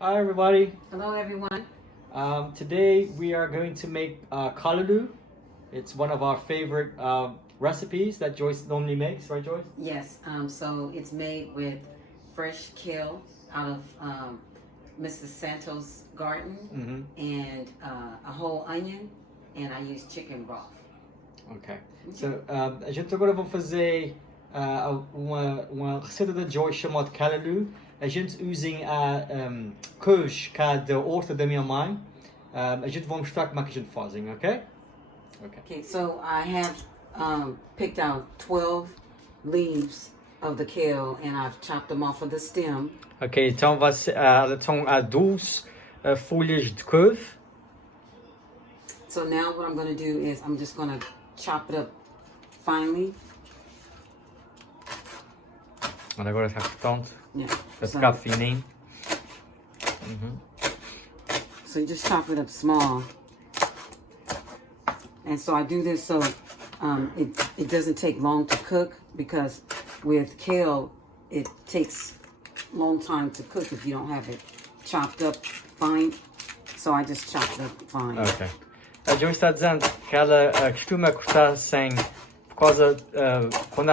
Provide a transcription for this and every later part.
Hi everybody. Hello everyone. Today we are going to make callaloo. It's one of our favorite recipes that Joyce normally makes, right Joyce? Yes, so it's made with fresh kale out of Mrs. Santos' garden and a whole onion, and I use chicken broth. Ok. So, a gente agora vai fazer uma receita da Joyce chamada callaloo. A gente usa a hoje, que é da horta da minha mãe. A gente vai mostrar como é que a gente faz, ok? Okay, so I have picked out 12 leaves of the kale and I've chopped them off of the stem. Ok, então há 12 folhas de couve. So now what I'm going to do is I'm just going to chop it up finely. Agora está pronto. Yeah. Para ficar fininho. So you just chop it up small. And so I do this so it doesn't take long to cook, because with kale, it takes a long time to cook if you don't have it chopped up fine. So I just chop it up fine. Ok. A Joyce está dizendo que ela costuma cortar sem, por causa, quando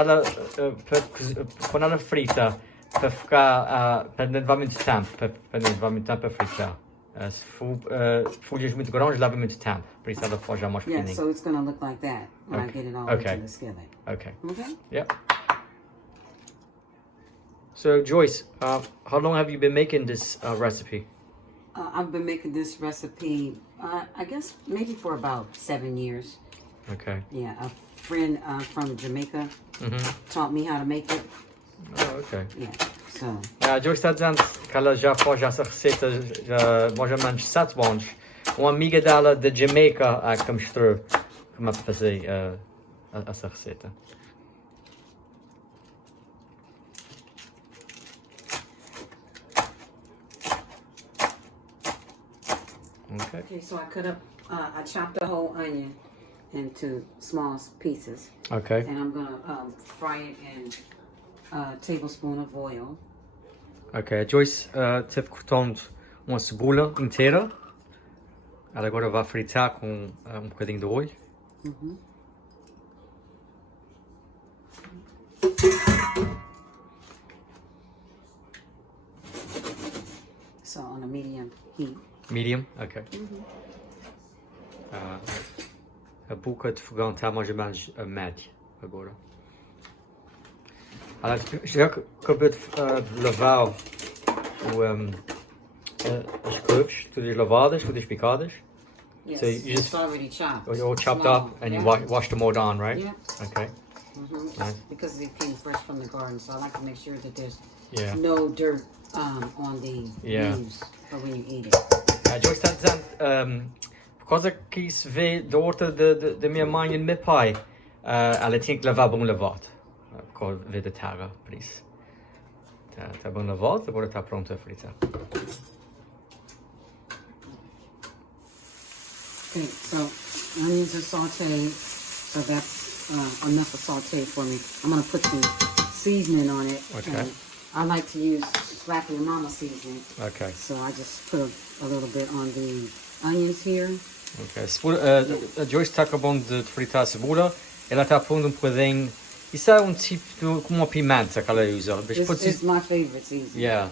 ela frita, para ficar, para não levar muito tempo, para não levar muito tempo a fritar. Se for folhas muito grandes, leva muito tempo, por isso ela faz já mais pequenininho. Yeah, so it's going to look like that when I get it all into the skillet. Okay. Okay? Yep. So Joyce, how long have you been making this recipe? I've been making this recipe, I guess maybe for about 7 years. Okay. Yeah, a friend from Jamaica taught me how to make it. Oh, okay. Yeah, so. A Joyce está dizendo que ela já faz essa receita já mais ou menos 7 anos. Uma amiga dela de Jamaica que mostrou como fazer essa receita. Okay, so I cut up, I chopped the whole onion into small pieces. Okay. And I'm gonna fry it in a tablespoon of oil. Ok, Joyce teve cortando uma cebola inteira. Ela agora vai fritar com bocadinho de óleo. So on a medium heat. Medium? Ok. A boca de fogão está mais ou menos a média agora. Ela já acabou de lavar as couves, todas lavadas, todas picadas. Yes, So you it's already chopped. all chopped Small, up and yeah. you wash them all down, right? Yeah. Okay. Nice. Because it came fresh from the garden, so I like to make sure that there's Yeah. no dirt on the leaves for when you eat it. A Joyce está dizendo, por causa que se vê da horta da minha mãe e do meu pai, ela tinha que lavar bem lavado, por causa da terra, por isso. Está bem lavado, agora está pronto a fritar. Okay, so onions are sauteed, so that's enough of saute for me. I'm going to put some seasoning on it. Okay. And I like to use Slap Your Mama seasoning. Okay. So I just put a little bit on the onions here. Okay. A Joyce está acabando de fritar a cebola, ela está pondo bocadinho. Isso é tipo como uma pimenta que ela usa. This is my favorite seasoning. Yeah.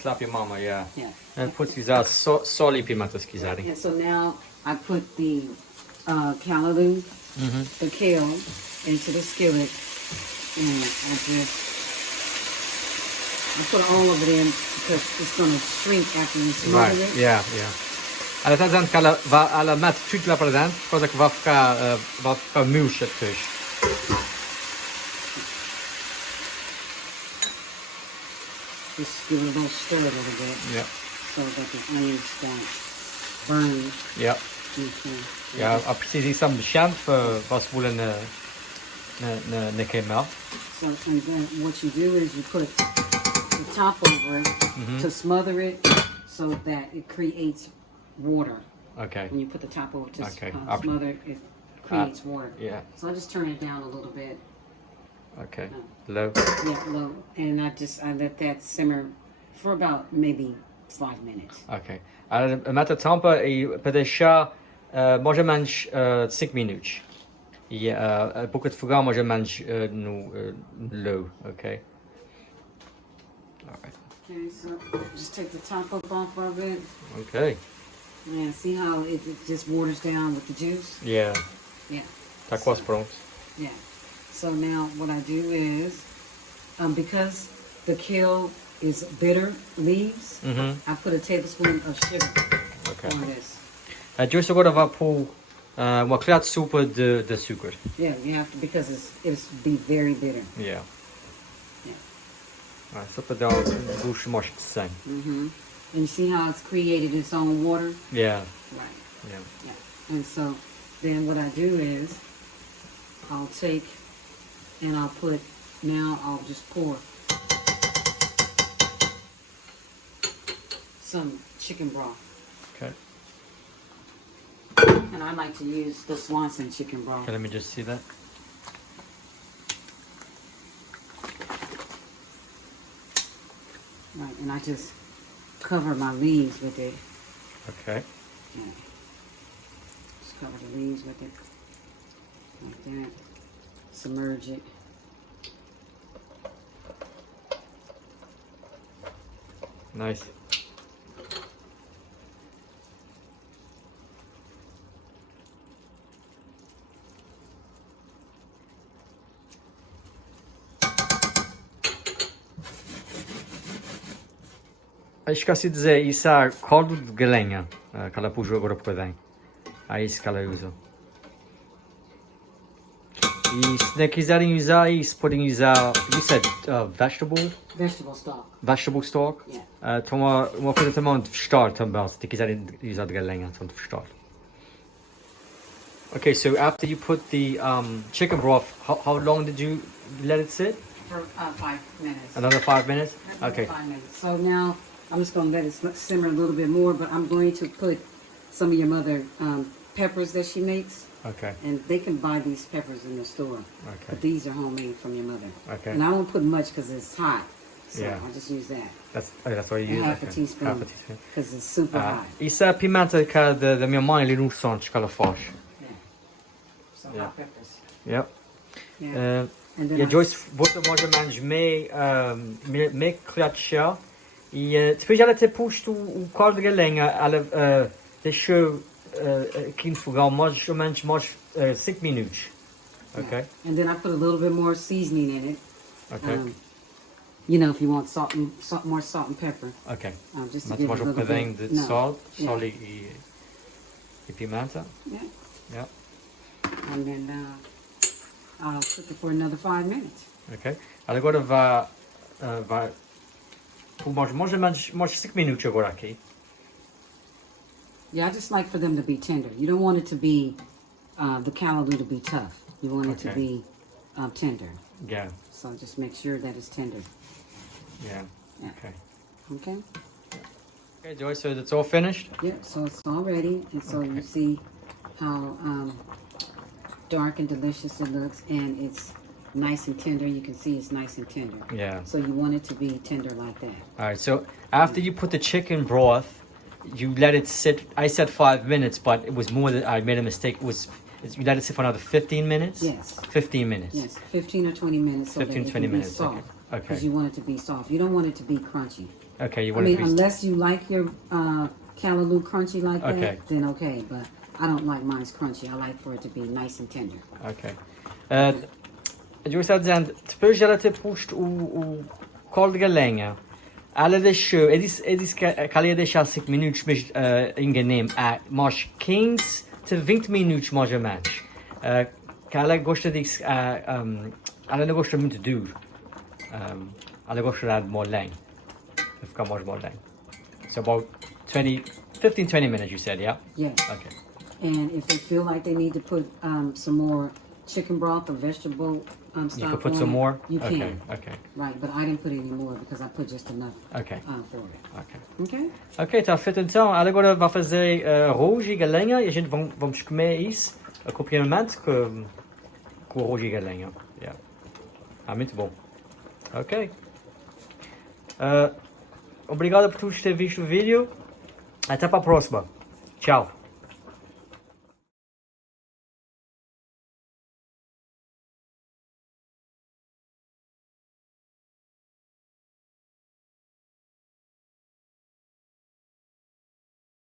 Slap your mama, yeah. Yeah. And pode usar só e pimenta se quiserem. And so now I put the callaloo, the kale, into the skillet, and I put all of it in because it's going to shrink after you smother Right, it. yeah. Ela está dizendo que ela mete tudo lá para dentro, por causa que vai ficar murcha depois. Just give it a little stir a little bit. Yeah. So that the onions don't burn. Yeah. Okay. Ja, a precisão de chão para a cebola na queimar. So and then what you do is you put the top over it to smother it so that it creates water. Okay. When you put the top over to Okay. smother it, it creates water. Yeah. So I just turn it down a little bit. Okay. Low. Yeah, low. And I let that simmer for about maybe 5 minutes. Ok. A meta tampa e para deixar mais ou menos 5 minutos. E a boca de fogão mais ou menos no low, ok? Alright. Okay, so just take the top up off of it. Ok. And see how it just waters down with the juice? Yeah. Yeah. Está quase pronto. Yeah. So now what I do is, because the kale is bitter leaves, I put a tablespoon of sugar on this. A Joyce agora vai pôr uma colher de sopa de açúcar. Yeah, you have to, because it's be very bitter. Yeah. Yeah. Só para dar gosto mais de sangue. And you see how it's created its own water? Yeah. Right. Yeah. Yeah. And so then what I do is I'll take and I'll just pour some chicken broth. Okay. And I like to use the Swanson chicken broth. Okay, let me just see that. Right, and I just cover my leaves with it. Okay. Yeah. Just cover the leaves with it. Like that. Submerge it. Nice. Esqueci de dizer, isso é caldo de galinha que ela pôs agora por dentro. É isso que ela usa. E se não quiserem usar isso, podem usar, you said vegetable stock. Vegetable stock. Yeah. Então uma coisa também de vegetal também, se quiserem usar de galinha, então de vegetal. Okay, so after you put the chicken broth, how long did you let it sit? For 5 minutes. Another 5 minutes? Okay. 5 minutes. So now I'm just going to let it simmer a little bit more, but I'm going to put some of your mother peppers that she makes. Okay. And they can buy these peppers in the store. Okay. But these are homemade from your mother. Okay. And I won't put much because it's hot. So Yeah. I'll just use that. That's what you use? Half a teaspoon. Half a teaspoon. Because it's super hot. Isso é a pimenta que da minha mãe ali no Santos que ela faz. Yeah. So Yeah. hot peppers. Yep. Yeah. And then E a Joyce bota mais ou menos meio colher de chá. E depois de ela ter posto o caldo de galinha, ela deixou aqui no fogão mais ou menos 5 minutos. Okay? And then I put a little bit more seasoning in it. Okay. You know, if you want more salt and pepper. Ok. Just to Mas give mais it a little bocadinho bit. de sal Yeah. e pimenta. Yeah. Yeah. And then I'll cook it for another 5 minutes. Ok. Ela agora vai por mais ou menos 5 minutos agora aqui. Yeah, I just like for them to be tender. You don't want it to be, the callaloo to be tough. You want it to Okay. be tender. Yeah. So just make sure that it's tender. Yeah. Yeah. Okay. Okay? Okay, Joyce, so it's all finished? Yeah, so it's all ready. And so you see how dark and delicious it looks. And it's nice and tender. You can see it's nice and tender. Yeah. So you want it to be tender like that. All right, so after you put the chicken broth, you let it sit. I said 5 minutes, but it was more than I made a mistake. You let it sit for another 15 minutes? Yes. 15 minutes. Yes, 15 or 20 minutes so 15, that it 20 can minutes, be soft. okay. Because you want it to be soft. You don't want it to be crunchy. Okay, you I want mean, it to be... unless you like your callaloo crunchy like that, Okay. then okay. But I don't like mine's crunchy. I like for it to be nice and tender. Ok. A Joyce está dizendo, depois de ela ter posto o caldo de galinha, ela deixou, eu disse que ela ia deixar 5 minutos, mas enganei-me, mais 15 a 20 minutos mais ou menos. Que ela gosta disso, ela não gosta muito duro. Ela gosta de molenho, para ficar mais molenho. So about 15-20 minutes you said, yeah? Yeah. Okay. And if they feel like they need to put some more chicken broth or vegetable stock You could put on some it, more? You Okay, can. okay. Right, but I didn't put any more because I put just enough Okay. for it. Okay. Okay? Ok, está feito então. Ela agora vai fazer hoje e galinha e a gente vamos comer isso acompanhamento com hoje e galinha. Yeah. Muito bom. Ok. Obrigado por todos terem visto o vídeo. Até para a próxima. Tchau.